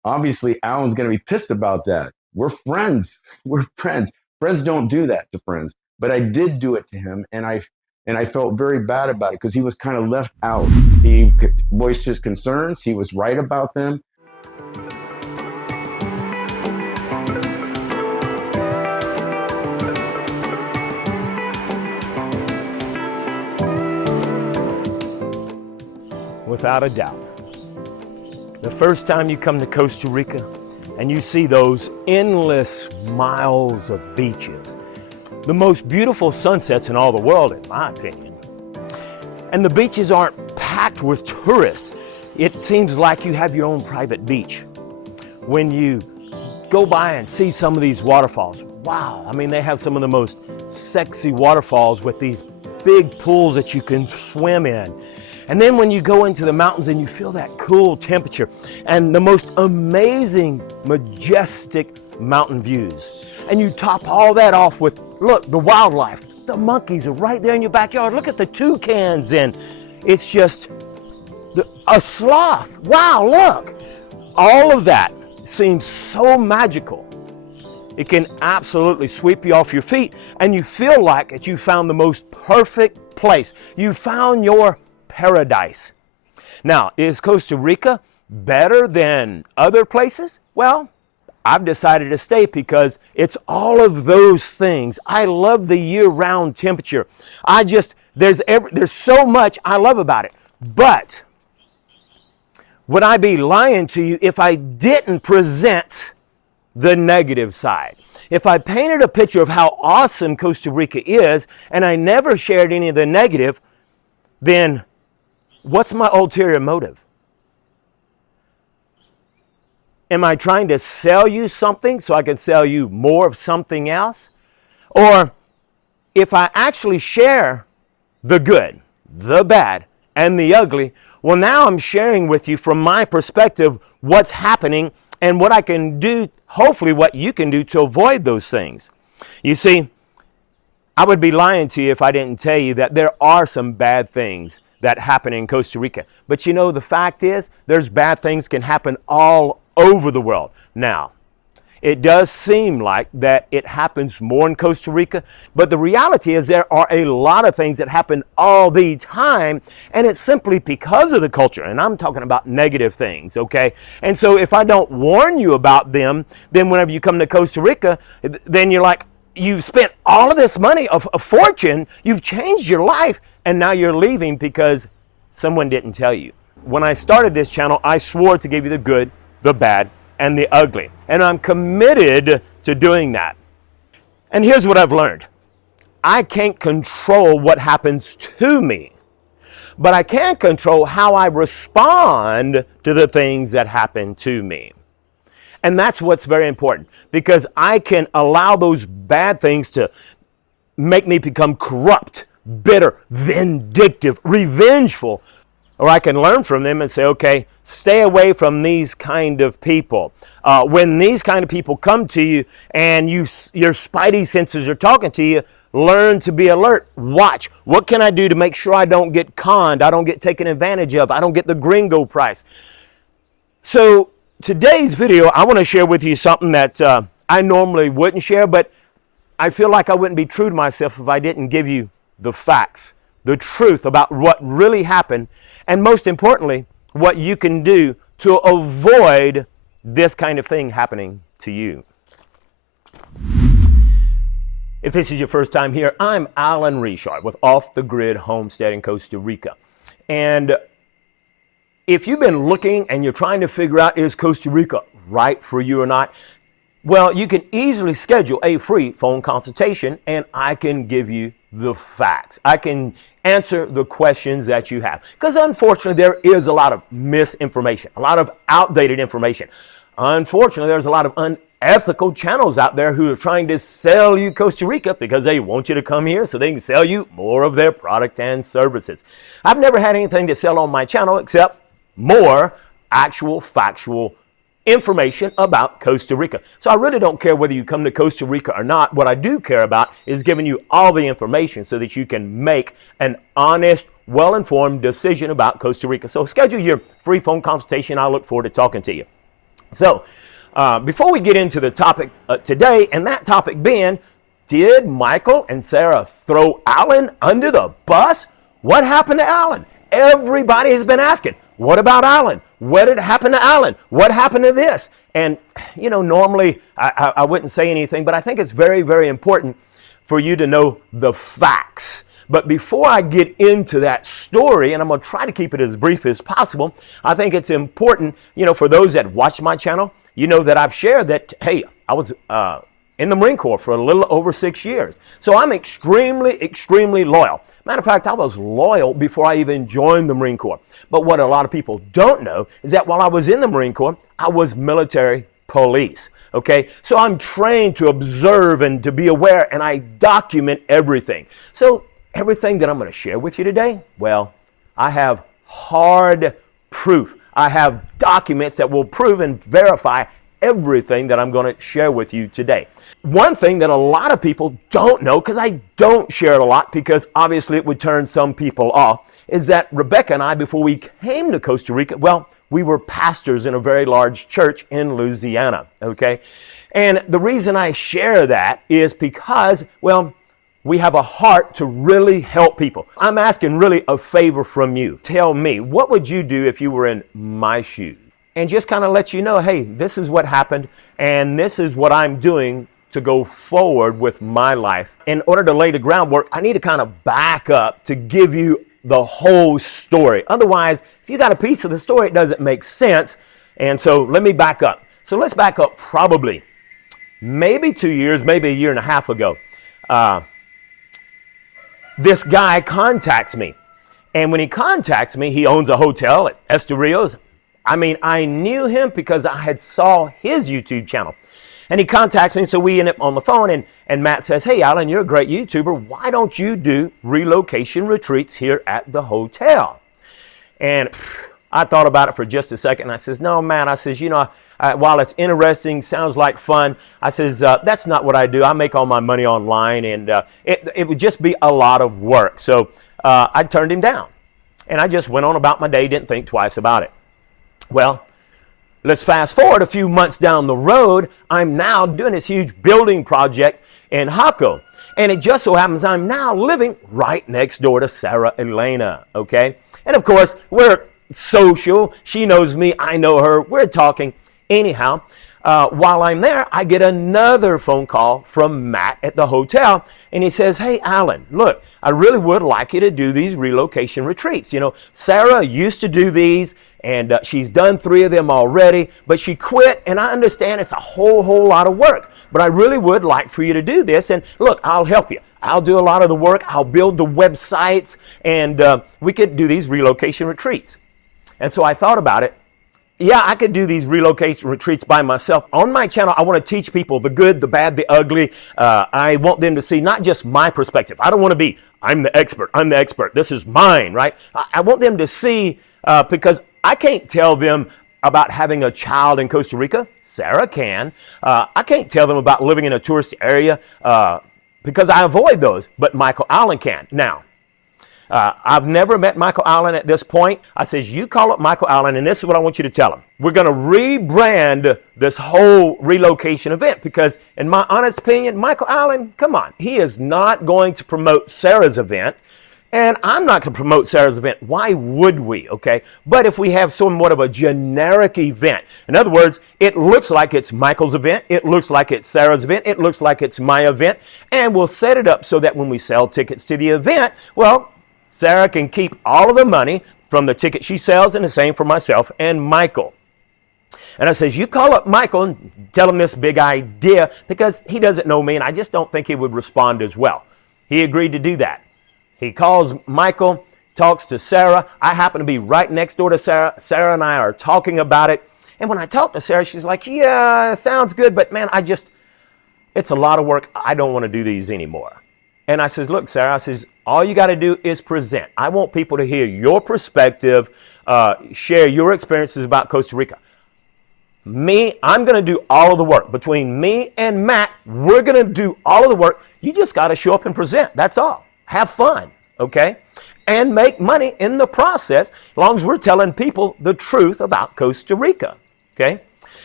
Obviously, Alan's going to be pissed about that. We're friends. We're friends. Friends don't do that to friends. But I did do it to him, and I felt very bad about it because he was kind of left out. He voiced his concerns. He was right about them. Without a doubt. The first time you come to Costa Rica and you see those endless miles of beaches, the most beautiful sunsets in all the world, in my opinion. And the beaches aren't packed with tourists. It seems like you have your own private beach. When you go by and see some of these waterfalls, wow, I mean, they have some of the most sexy waterfalls with these big pools that you can swim in. And then when you go into the mountains and you feel that cool temperature and the most amazing, majestic mountain views. And you top all that off with, look, the wildlife. The monkeys are right there in your backyard. Look at the toucans, and it's just a sloth. Wow, look. All of that seems so magical. It can absolutely sweep you off your feet, and you feel like that you found the most perfect place. You found your paradise. Now, is Costa Rica better than other places? Well, I've decided to stay because it's all of those things. I love the year-round temperature. There's so much I love about it. But would I be lying to you if I didn't present the negative side? If I painted a picture of how awesome Costa Rica is and I never shared any of the negative, then what's my ulterior motive? Am I trying to sell you something so I can sell you more of something else? Or if I actually share the good, the bad, and the ugly, well, now I'm sharing with you from my perspective what's happening and what I can do, hopefully what you can do to avoid those things. You see, I would be lying to you if I didn't tell you that there are some bad things that happen in Costa Rica. But you know, the fact is, there's bad things can happen all over the world. Now, it does seem like that it happens more in Costa Rica, but the reality is there are a lot of things that happen all the time, and it's simply because of the culture, and I'm talking about negative things, okay? And so if I don't warn you about them, then whenever you come to Costa Rica, then you're like, you've spent all of this money, a fortune, you've changed your life, and now you're leaving because someone didn't tell you. When I started this channel, I swore to give you the good, the bad, and the ugly. And I'm committed to doing that. And here's what I've learned. I can't control what happens to me, but I can control how I respond to the things that happen to me. And that's what's very important, because I can allow those bad things to make me become corrupt, bitter, vindictive, revengeful, or I can learn from them and say, okay, stay away from these kind of people. When these kind of people come to you and your spidey senses are talking to you, learn to be alert. Watch. What can I do to make sure I don't get conned, I don't get taken advantage of, I don't get the gringo price? So today's video, I want to share with you something that I normally wouldn't share, but I feel like I wouldn't be true to myself if I didn't give you the facts, the truth about what really happened, and most importantly, what you can do to avoid this kind of thing happening to you. If this is your first time here, I'm Alan Richard with Off the Grid Homestead in Costa Rica. And if you've been looking and you're trying to figure out, is Costa Rica right for you or not? Well, you can easily schedule a free phone consultation and I can give you the facts. I can answer the questions that you have. Because unfortunately, there is a lot of misinformation, a lot of outdated information. Unfortunately, there's a lot of unethical channels out there who are trying to sell you Costa Rica because they want you to come here so they can sell you more of their product and services. I've never had anything to sell on my channel except more actual factual information about Costa Rica. So I really don't care whether you come to Costa Rica or not. What I do care about is giving you all the information so that you can make an honest, well-informed decision about Costa Rica. So schedule your free phone consultation. I look forward to talking to you. So, before we get into the topic today, and that topic being, did Michael and Sarah throw Alan under the bus? What happened to Alan? Everybody has been asking, what about Alan? What did happen to Alan? What happened to this? And, normally I wouldn't say anything, but I think it's very, very important for you to know the facts. But before I get into that story, and I'm going to try to keep it as brief as possible, I think it's important, for those that watch my channel, that I've shared that, hey, I was in the Marine Corps for a little over 6 years. So I'm extremely, extremely loyal. Matter of fact, I was loyal before I even joined the Marine Corps. But what a lot of people don't know is that while I was in the Marine Corps, I was military police. Okay, so I'm trained to observe and to be aware, and I document everything. So everything that I'm going to share with you today, well, I have hard proof. I have documents that will prove and verify everything that I'm going to share with you today. One thing that a lot of people don't know, because I don't share it a lot, because obviously it would turn some people off, is that Rebecca and I, before we came to Costa Rica, well, we were pastors in a very large church in Louisiana, okay? And the reason I share that is because, well, we have a heart to really help people. I'm asking really a favor from you. Tell me, what would you do if you were in my shoes? And just kind of let you know, hey, this is what happened, and this is what I'm doing to go forward with my life. In order to lay the groundwork, I need to kind of back up to give you the whole story. Otherwise, if you got a piece of the story, it doesn't make sense. And so let me back up. So let's back up probably maybe 2 years, maybe a year and a half ago. This guy contacts me. And when he contacts me, he owns a hotel at Estorils. I mean, I knew him because I had saw his YouTube channel. And he contacts me, so we end up on the phone, and Matt says, hey, Alan, you're a great YouTuber. Why don't you do relocation retreats here at the hotel? And I thought about it for just a second, and I says, no, Matt, I says, while it's interesting, sounds like fun, I says, that's not what I do. I make all my money online, and it would just be a lot of work. So I turned him down, and I just went on about my day, didn't think twice about it. Well, let's fast forward a few months down the road. I'm now doing this huge building project in Jaco. And it just so happens I'm now living right next door to Sarah Elena, okay? And of course, we're social. She knows me. I know her. We're talking. Anyhow, while I'm there, I get another phone call from Matt at the hotel. And he says, hey, Alan, look, I really would like you to do these relocation retreats. Sarah used to do these, and she's done 3 of them already, but she quit, and I understand it's a whole lot of work. But I really would like for you to do this, and look, I'll help you. I'll do a lot of the work. I'll build the websites, and we could do these relocation retreats. And so I thought about it. Yeah, I could do these relocation retreats by myself. On my channel, I want to teach people the good, the bad, the ugly. I want them to see not just my perspective. I don't want to be, I'm the expert, this is mine, right? I want them to see, because I can't tell them about having a child in Costa Rica. Sarah can. I can't tell them about living in a tourist area because I avoid those, but Michael Allen can. Now, I've never met Michael Allen at this point. I says, you call up Michael Allen, and this is what I want you to tell him. We're going to rebrand this whole relocation event because, in my honest opinion, Michael Allen, come on, he is not going to promote Sarah's event, and I'm not going to promote Sarah's event. Why would we, okay? But if we have somewhat of a generic event, in other words, it looks like it's Michael's event, it looks like it's Sarah's event, it looks like it's my event, and we'll set it up so that when we sell tickets to the event, well, Sarah can keep all of the money from the ticket she sells, and the same for myself and Michael. And I says, you call up Michael and tell him this big idea because he doesn't know me, and I just don't think he would respond as well. He agreed to do that. He calls Michael, talks to Sarah. I happen to be right next door to Sarah. Sarah and I are talking about it. And when I talk to Sarah, she's like, yeah, sounds good, but man, it's a lot of work. I don't want to do these anymore. And I says, look, Sarah, I says, all you got to do is present. I want people to hear your perspective, share your experiences about Costa Rica. I'm going to do all of the work. Between me and Matt, we're going to do all of the work. You just got to show up and present. That's all. Have fun, okay? And make money in the process, as long as we're telling people the truth about Costa Rica, okay?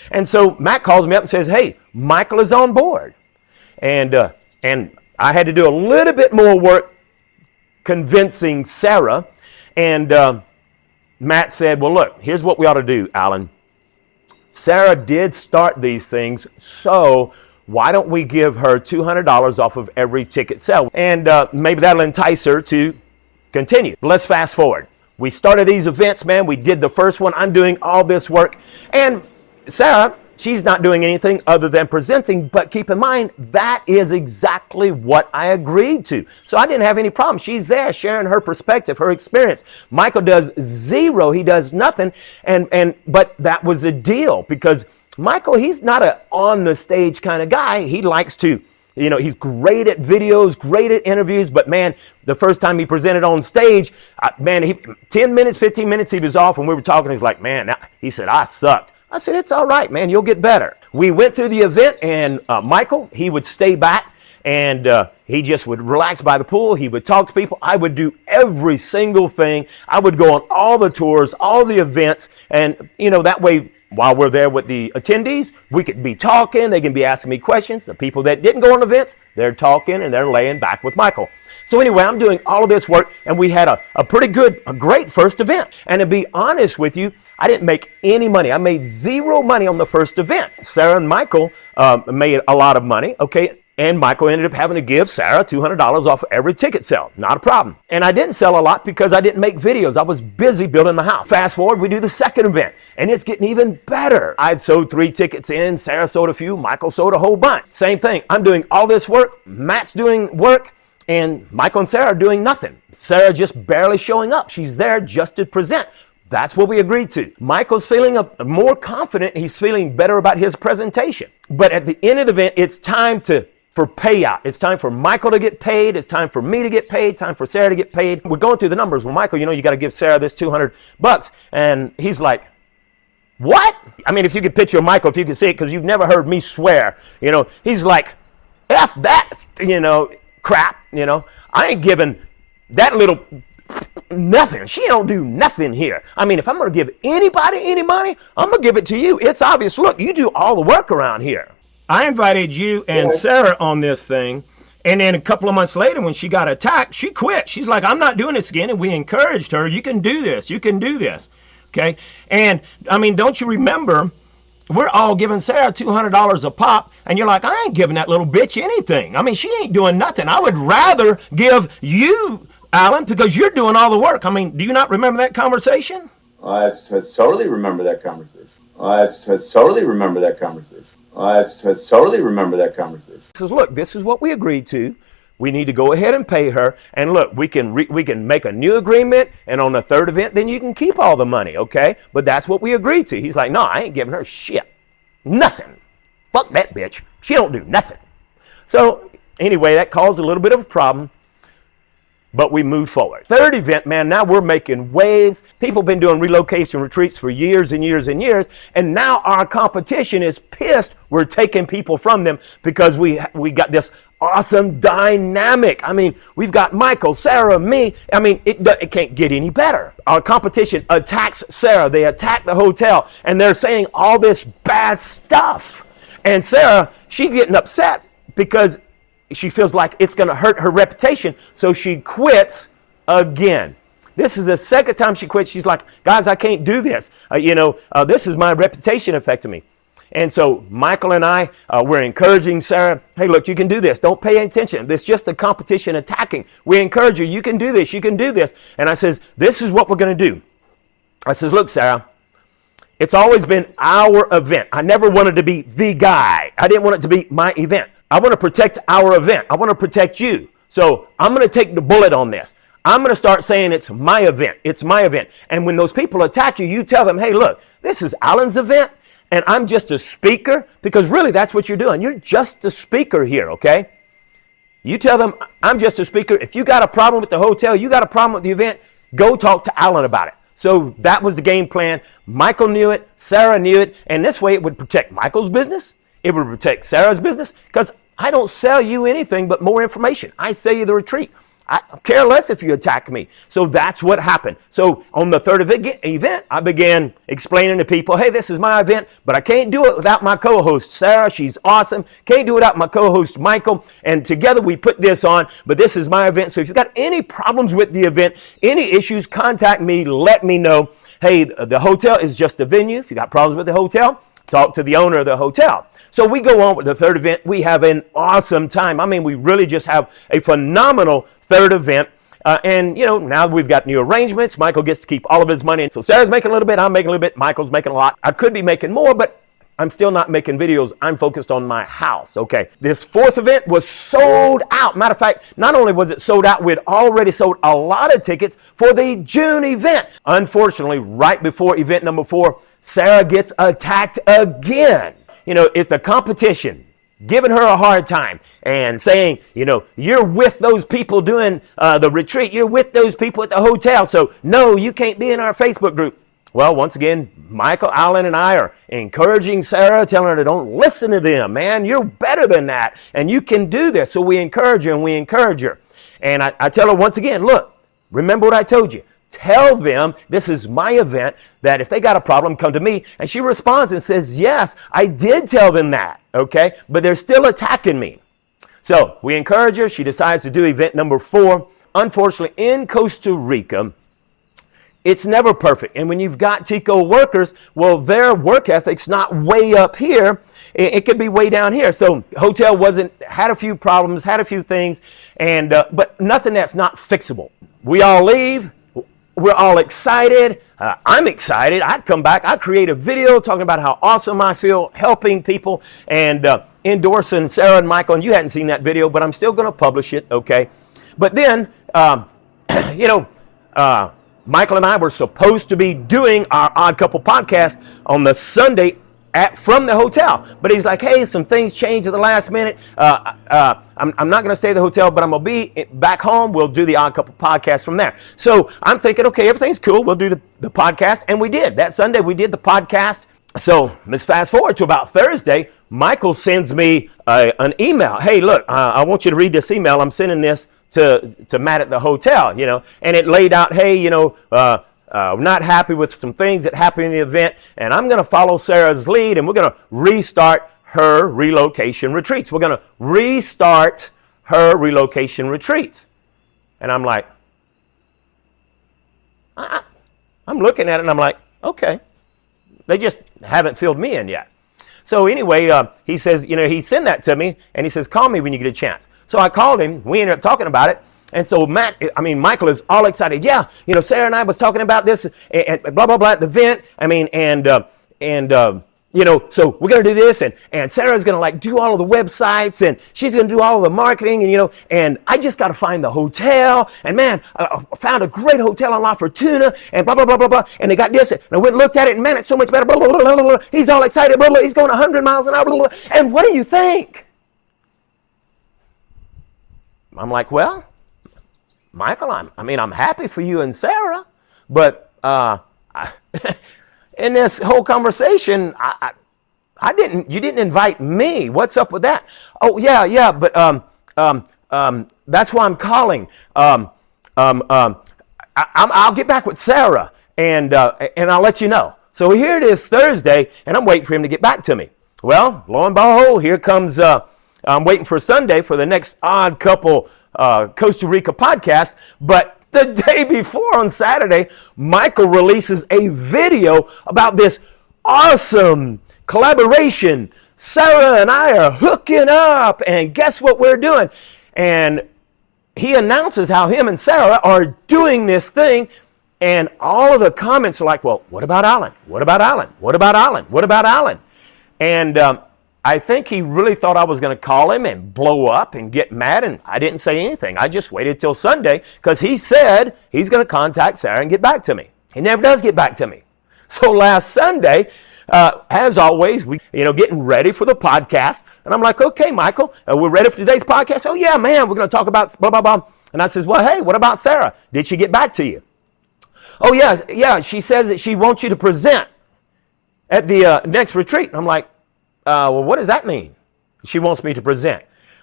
And so Matt calls me up and says, hey, Michael is on board. And I had to do a little bit more work convincing Sarah. And Matt said, well, look, here's what we ought to do, Alan. Sarah did start these things, so why don't we give her $200 off of every ticket sale? And maybe that'll entice her to continue. Let's fast forward. We started these events, man. We did the first one. I'm doing all this work. And Sarah, she's not doing anything other than presenting, but keep in mind, that is exactly what I agreed to. So I didn't have any problem. She's there sharing her perspective, her experience. Michael does zero. He does nothing. But that was a deal because Michael, he's not a on the stage kind of guy. He likes to, he's great at videos, great at interviews, but man, the first time he presented on stage, 10 minutes, 15 minutes, he was off and we were talking. He's like, man, he said, I sucked. I said, it's all right, man. You'll get better. We went through the event and Michael, he would stay back and he just would relax by the pool. He would talk to people. I would do every single thing. I would go on all the tours, all the events. And, that way, while we're there with the attendees, we could be talking. They can be asking me questions. The people that didn't go on events, they're talking and they're laying back with Michael. So anyway, I'm doing all of this work and we had a great first event. And to be honest with you, I didn't make any money. I made zero money on the first event. Sarah and Michael made a lot of money, okay? And Michael ended up having to give Sarah $200 off every ticket sale. Not a problem. And I didn't sell a lot because I didn't make videos. I was busy building the house. Fast forward, we do the second event, and it's getting even better. I'd sold 3 tickets in. Sarah sold a few. Michael sold a whole bunch. Same thing. I'm doing all this work. Matt's doing work. And Michael and Sarah are doing nothing. Sarah just barely showing up. She's there just to present. That's what we agreed to. Michael's feeling more confident. He's feeling better about his presentation. But at the end of the event, it's time for payout. It's time for Michael to get paid. It's time for me to get paid. Time for Sarah to get paid. We're going through the numbers. Well, Michael, you got to give Sarah this $200. And he's like, what? I mean, if you could picture Michael, if you could see it, because you've never heard me swear, he's like, F that, crap, I ain't giving that little nothing. She don't do nothing here. I mean, if I'm going to give anybody any money, I'm going to give it to you. It's obvious. Look, you do all the work around here. I invited you and Sarah on this thing, and then a couple of months later when she got attacked, she quit. She's like, I'm not doing this again, and we encouraged her. You can do this. You can do this. Okay? And, I mean, don't you remember, we're all giving Sarah $200 a pop, and you're like, I ain't giving that little bitch anything. I mean, she ain't doing nothing. I would rather give you, Alan, because you're doing all the work. I mean, do you not remember that conversation? I totally remember that conversation. I totally remember that conversation. I totally remember that conversation. He says, look, this is what we agreed to. We need to go ahead and pay her. And look, we can make a new agreement. And on the third event, then you can keep all the money, okay? But that's what we agreed to. He's like, no, I ain't giving her shit. Nothing. Fuck that bitch. She don't do nothing. So anyway, that caused a little bit of a problem. But we moved forward. Third event, man, now we're making waves. People have been doing relocation retreats for years and years and years. And now our competition is pissed we're taking people from them because we got this awesome dynamic. I mean, we've got Michael, Sarah, me. I mean, it can't get any better. Our competition attacks Sarah. They attack the hotel. And they're saying all this bad stuff. And Sarah, she's getting upset because she feels like it's going to hurt her reputation, so she quits again. This is the second time she quits. She's like, guys, I can't do this. This is my reputation affecting me. And so Michael and I, we're encouraging Sarah, hey, look, you can do this. Don't pay attention. It's just the competition attacking. We encourage you. You can do this. You can do this. And I says, this is what we're going to do. I says, look, Sarah, it's always been our event. I never wanted to be the guy. I didn't want it to be my event. I want to protect our event. I want to protect you. So I'm going to take the bullet on this. I'm going to start saying it's my event. It's my event. And when those people attack you, you tell them, hey, look, this is Alan's event, and I'm just a speaker, because really that's what you're doing. You're just a speaker here, okay? You tell them, I'm just a speaker. If you got a problem with the hotel, you got a problem with the event, go talk to Alan about it. So that was the game plan. Michael knew it. Sarah knew it. And this way it would protect Michael's business. It would protect Sarah's business, because I don't sell you anything but more information. I sell you the retreat. I care less if you attack me. So that's what happened. So on the third event, I began explaining to people, hey, this is my event, but I can't do it without my co-host, Sarah. She's awesome. Can't do it without my co-host, Michael. And together we put this on, but this is my event. So if you've got any problems with the event, any issues, contact me, let me know. Hey, the hotel is just a venue. If you got problems with the hotel, talk to the owner of the hotel. So we go on with the third event. We have an awesome time. I mean, we really just have a phenomenal third event. And, now we've got new arrangements. Michael gets to keep all of his money. So Sarah's making a little bit. I'm making a little bit. Michael's making a lot. I could be making more, but I'm still not making videos. I'm focused on my house. Okay. This fourth event was sold out. Matter of fact, not only was it sold out, we'd already sold a lot of tickets for the June event. Unfortunately, right before event number 4, Sarah gets attacked again. It's the competition giving her a hard time and saying, you're with those people doing the retreat. You're with those people at the hotel. So, no, you can't be in our Facebook group. Well, once again, Michael, Alan, and I are encouraging Sarah, telling her to don't listen to them, man. You're better than that, and you can do this. So we encourage her, and we encourage her. And I tell her once again, look, remember what I told you. Tell them this is my event, that if they got a problem, come to me. And she responds and says, yes, I did tell them that, okay? But they're still attacking me. So we encourage her. She decides to do event number 4. Unfortunately, in Costa Rica, it's never perfect. And when you've got Tico workers, well, their work ethic's not way up here. It could be way down here. So hotel had a few problems, had a few things, and but nothing that's not fixable. We all leave. We're all excited. I'm excited. I'd come back. I'd create a video talking about how awesome I feel helping people and endorsing Sarah and Michael. And you hadn't seen that video, but I'm still going to publish it, okay? But then, Michael and I were supposed to be doing our Odd Couple podcast on the Sunday from the hotel. But he's like, hey, some things changed at the last minute. I'm not going to stay at the hotel, but I'm going to be back home. We'll do the Odd Couple podcast from there. So I'm thinking, okay, everything's cool. We'll do the podcast. And we did. That Sunday, we did the podcast. So let's fast forward to about Thursday. Michael sends me an email. Hey, look, I want you to read this email. I'm sending this to Matt at the hotel, and it laid out, hey, we're not happy with some things that happened in the event, and I'm going to follow Sarah's lead, and we're going to restart her relocation retreats. We're going to restart her relocation retreats. And I'm like, I'm looking at it, and I'm like, okay. They just haven't filled me in yet. So anyway, he says, he sent that to me, and he says, call me when you get a chance. So I called him. We ended up talking about it. And so Michael is all excited. Yeah, Sarah and I was talking about this and blah, blah, blah at the event. So we're going to do this. And Sarah's going to do all of the websites, and she's going to do all of the marketing. And I just got to find the hotel. And man, I found a great hotel in La Fortuna and blah, blah, blah, blah, blah. And they got this. And I went and looked at it, and man, it's so much better. Blah, blah, blah, blah, blah. He's all excited. Blah, blah. He's going 100 miles an hour. Blah, blah, blah. And what do you think? I'm like, well, Michael, I'm happy for you and Sarah, but in this whole conversation, you didn't invite me. What's up with that? Oh yeah, but that's why I'm calling. I'll get back with Sarah and I'll let you know. So here it is Thursday, and I'm waiting for him to get back to me. Well, lo and behold, here comes. I'm waiting for Sunday for the next Odd Couple Costa Rica podcast, but the day before on Saturday, Michael releases a video about this awesome collaboration. Sarah and I are hooking up, and guess what we're doing? And he announces how him and Sarah are doing this thing, and all of the comments are like, well, what about Alan? What about Alan? What about Alan? What about Alan? And I think he really thought I was going to call him and blow up and get mad, and I didn't say anything. I just waited till Sunday because he said he's going to contact Sarah and get back to me. He never does get back to me. So last Sunday, as always, we getting ready for the podcast, and I'm like, okay, Michael, we're ready for today's podcast. Oh yeah, man, we're going to talk about blah blah blah. And I says, well, hey, what about Sarah? Did she get back to you? Oh yeah. She says that she wants you to present at the next retreat. And I'm like, well, what does that mean? She wants me to present.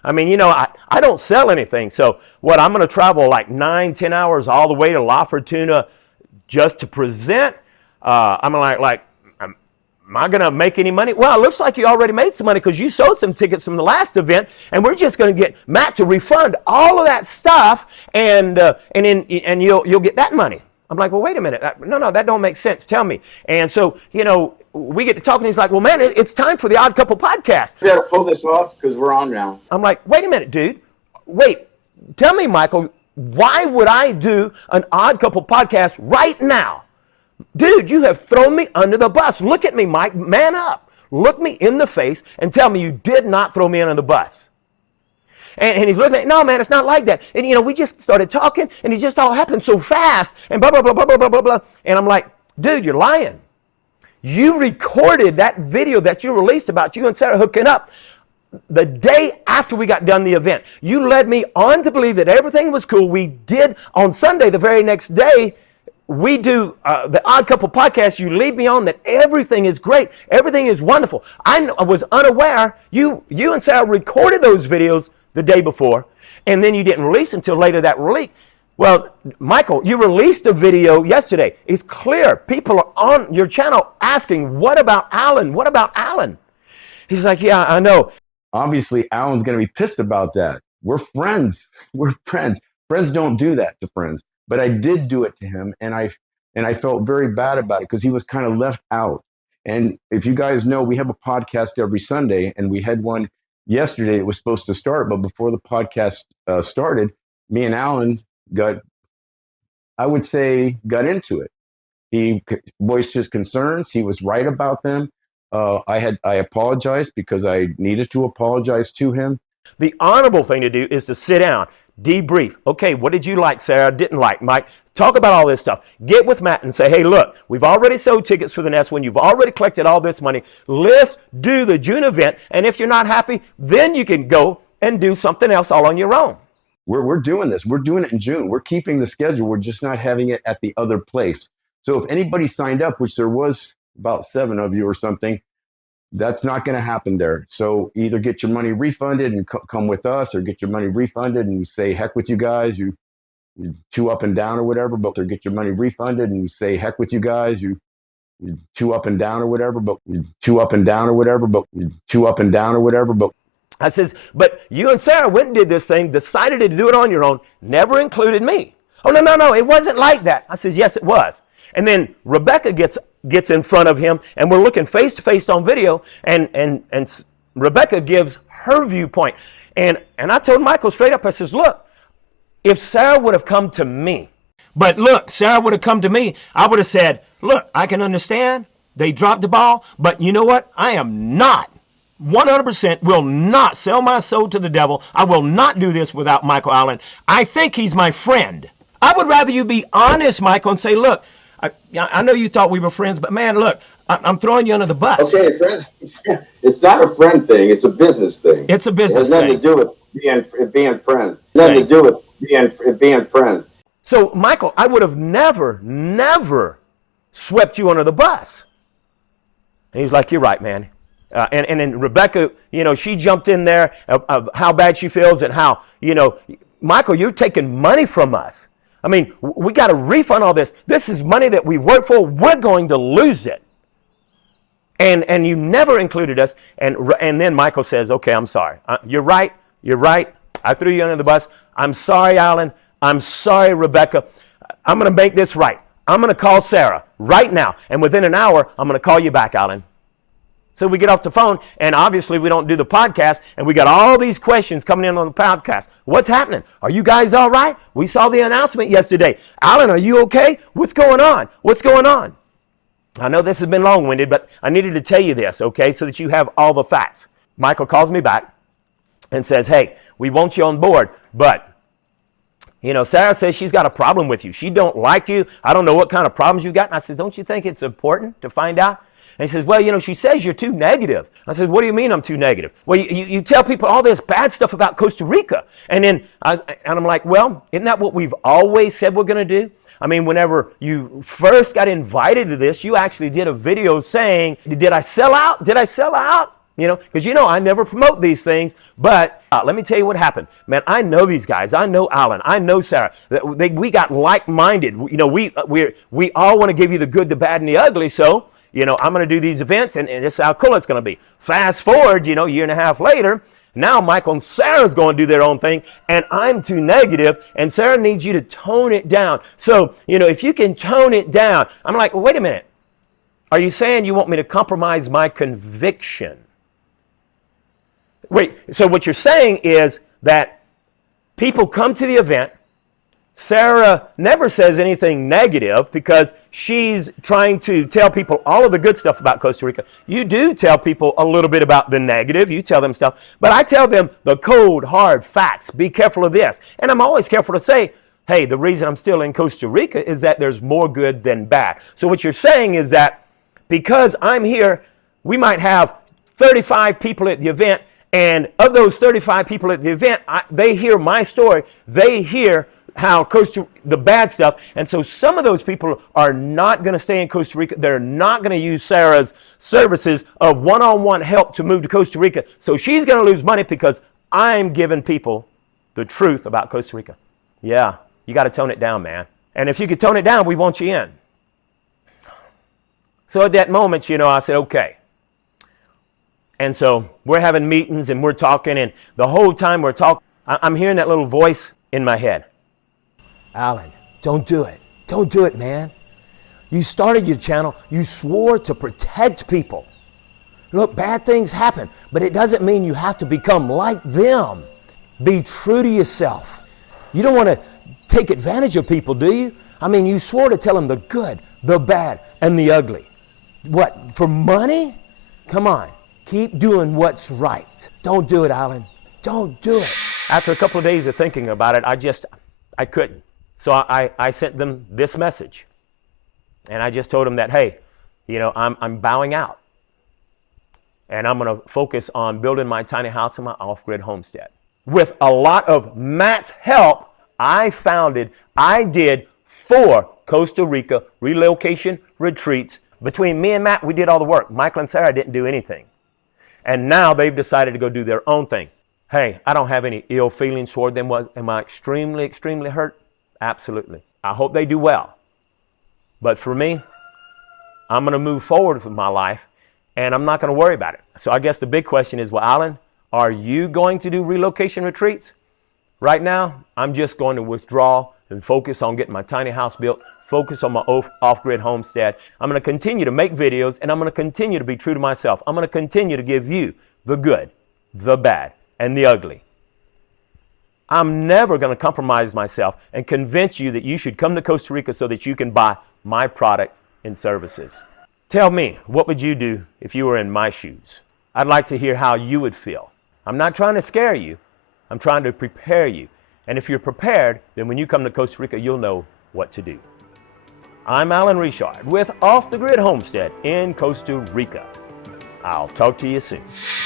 I mean, I don't sell anything. So what, I'm going to travel like 9-10 hours all the way to La Fortuna just to present? I'm like, am I going to make any money? Well, it looks like you already made some money because you sold some tickets from the last event, and we're just going to get Matt to refund all of that stuff, and you'll get that money. I'm like, well, wait a minute. No, that don't make sense. Tell me. And so, we get to talking. He's like, well, man, it's time for the Odd Couple podcast. We got to pull this off because we're on now. I'm like, wait a minute, dude. Wait. Tell me, Michael, why would I do an Odd Couple podcast right now? Dude, you have thrown me under the bus. Look at me, Mike. Man up. Look me in the face and tell me you did not throw me under the bus. And he's looking at, no, man, it's not like that. And, we just started talking, and it just all happened so fast, and blah, blah, blah, blah, blah, blah, blah, blah. And I'm like, dude, you're lying. You recorded that video that you released about you and Sarah hooking up the day after we got done the event. You led me on to believe that everything was cool. We did on Sunday, the very next day, we do the Odd Couple podcast. You lead me on that everything is great. Everything is wonderful. I was unaware. You and Sarah recorded those videos the day before, and then you didn't release until later that week. Well, Michael, you released a video yesterday. It's clear. People are on your channel asking, what about Alan? What about Alan? He's like, yeah, I know. Obviously, Alan's going to be pissed about that. We're friends. We're friends. Friends don't do that to friends. But I did do it to him, and I felt very bad about it because he was kind of left out. And if you guys know, we have a podcast every Sunday, and we had one yesterday. It was supposed to start, but before the podcast started, me and Alan got into it. He voiced his concerns. He was right about them. I apologized because I needed to apologize to him. The honorable thing to do is to sit down, debrief. Okay, what did you like, Sarah? Didn't like, Mike? Talk about all this stuff. Get with Matt and say, hey, look, we've already sold tickets for the next one. You've already collected all this money. Let's do the June event. And if you're not happy, then you can go and do something else all on your own. We're doing this. We're doing it in June. We're keeping the schedule. We're just not having it at the other place. So if anybody signed up, which there was about 7 of you or something, that's not going to happen there. So either get your money refunded and come with us, or get your money refunded and say, heck with you guys. You two up and down or whatever, but or get your money refunded and say, heck with you guys. You two up and down or whatever, but two up and down or whatever, but two up and down or whatever, but I says, but you and Sarah went and did this thing, decided to do it on your own, never included me. Oh, no, it wasn't like that. I says, yes, it was. And then Rebecca gets in front of him, and we're looking face to face on video, and Rebecca gives her viewpoint. And I told Michael straight up, I says, look, if Sarah would have come to me, I would have said, look, I can understand they dropped the ball, but you know what? I am not 100% will not sell my soul to the devil. I will not do this without Michael Allen. I think he's my friend. I would rather you be honest, Michael, and say, look, I know you thought we were friends, but man, look, I'm throwing you under the bus. Okay, friend, it's not a friend thing. It's a business thing. It's a business thing. It has nothing to do with being friends. It has nothing to do with being friends. So, Michael, I would have never swept you under the bus. And he's like, you're right, man. And then Rebecca, she jumped in there of how bad she feels and how, Michael, you're taking money from us. I mean, we got to refund all this. This is money that we've worked for. We're going to lose it. And you never included us. And then Michael says, okay, I'm sorry. You're right. I threw you under the bus. I'm sorry, Alan. I'm sorry, Rebecca. I'm going to make this right. I'm going to call Sarah right now. And within an hour, I'm going to call you back, Alan. So we get off the phone, and obviously we don't do the podcast, and we got all these questions coming in on the podcast. What's happening? Are you guys all right? We saw the announcement yesterday. Alan, are you okay? What's going on? I know this has been long-winded, but I needed to tell you this, okay, so that you have all the facts. Michael calls me back and says, hey, we want you on board, but Sarah says she's got a problem with you. She don't like you. I don't know what kind of problems you've got. And I said, don't you think it's important to find out? And he says, well, she says you're too negative. I said, what do you mean I'm too negative? Well, you tell people all this bad stuff about Costa Rica. And then I'm like, well, isn't that what we've always said we're going to do? I mean, whenever you first got invited to this, you actually did a video saying, did I sell out? Did I sell out? Because I never promote these things, but let me tell you what happened. Man, I know these guys. I know Alan. I know Sarah. We got like-minded. We all want to give you the good, the bad, and the ugly. So, I'm going to do these events, and this is how cool it's going to be. Fast forward, year and a half later, now Michael and Sarah's going to do their own thing, and I'm too negative, and Sarah needs you to tone it down. So, if you can tone it down, I'm like, well, wait a minute. Are you saying you want me to compromise my conviction? Wait, so what you're saying is that people come to the event, Sarah never says anything negative because she's trying to tell people all of the good stuff about Costa Rica. You do tell people a little bit about the negative. You tell them stuff. But I tell them the cold, hard facts. Be careful of this. And I'm always careful to say, hey, the reason I'm still in Costa Rica is that there's more good than bad. So what you're saying is that because I'm here, we might have 35 people at the event. And of those 35 people at the event, they hear my story. They hear how the bad stuff. And so some of those people are not going to stay in Costa Rica. They're not going to use Sarah's services of one-on-one help to move to Costa Rica. So she's going to lose money because I'm giving people the truth about Costa Rica. Yeah, you got to tone it down, man. And if you could tone it down, we want you in. So at that moment, I said, okay. And so we're having meetings and we're talking, and the whole time we're talking, I'm hearing that little voice in my head. Alan, don't do it. Don't do it, man. You started your channel. You swore to protect people. Look, bad things happen, but it doesn't mean you have to become like them. Be true to yourself. You don't want to take advantage of people, do you? I mean, you swore to tell them the good, the bad, and the ugly. What, for money? Come on. Keep doing what's right. Don't do it, Alan. Don't do it. After a couple of days of thinking about it, I couldn't. So I sent them this message. And I just told them that, hey, I'm bowing out. And I'm going to focus on building my tiny house and my off-grid homestead. With a lot of Matt's help, I did 4 Costa Rica relocation retreats. Between me and Matt, we did all the work. Michael and Sarah didn't do anything. And now they've decided to go do their own thing. Hey, I don't have any ill feelings toward them. Am I extremely, extremely hurt? Absolutely. I hope they do well. But for me, I'm going to move forward with my life, and I'm not going to worry about it. So I guess the big question is, well, Alan, are you going to do relocation retreats? Right now, I'm just going to withdraw and focus on getting my tiny house built, focus on my off-grid homestead. I'm going to continue to make videos, and I'm going to continue to be true to myself. I'm going to continue to give you the good, the bad, and the ugly. I'm never going to compromise myself and convince you that you should come to Costa Rica so that you can buy my product and services. Tell me, what would you do if you were in my shoes? I'd like to hear how you would feel. I'm not trying to scare you. I'm trying to prepare you. And if you're prepared, then when you come to Costa Rica, you'll know what to do. I'm Alan Richard with Off the Grid Homestead in Costa Rica. I'll talk to you soon.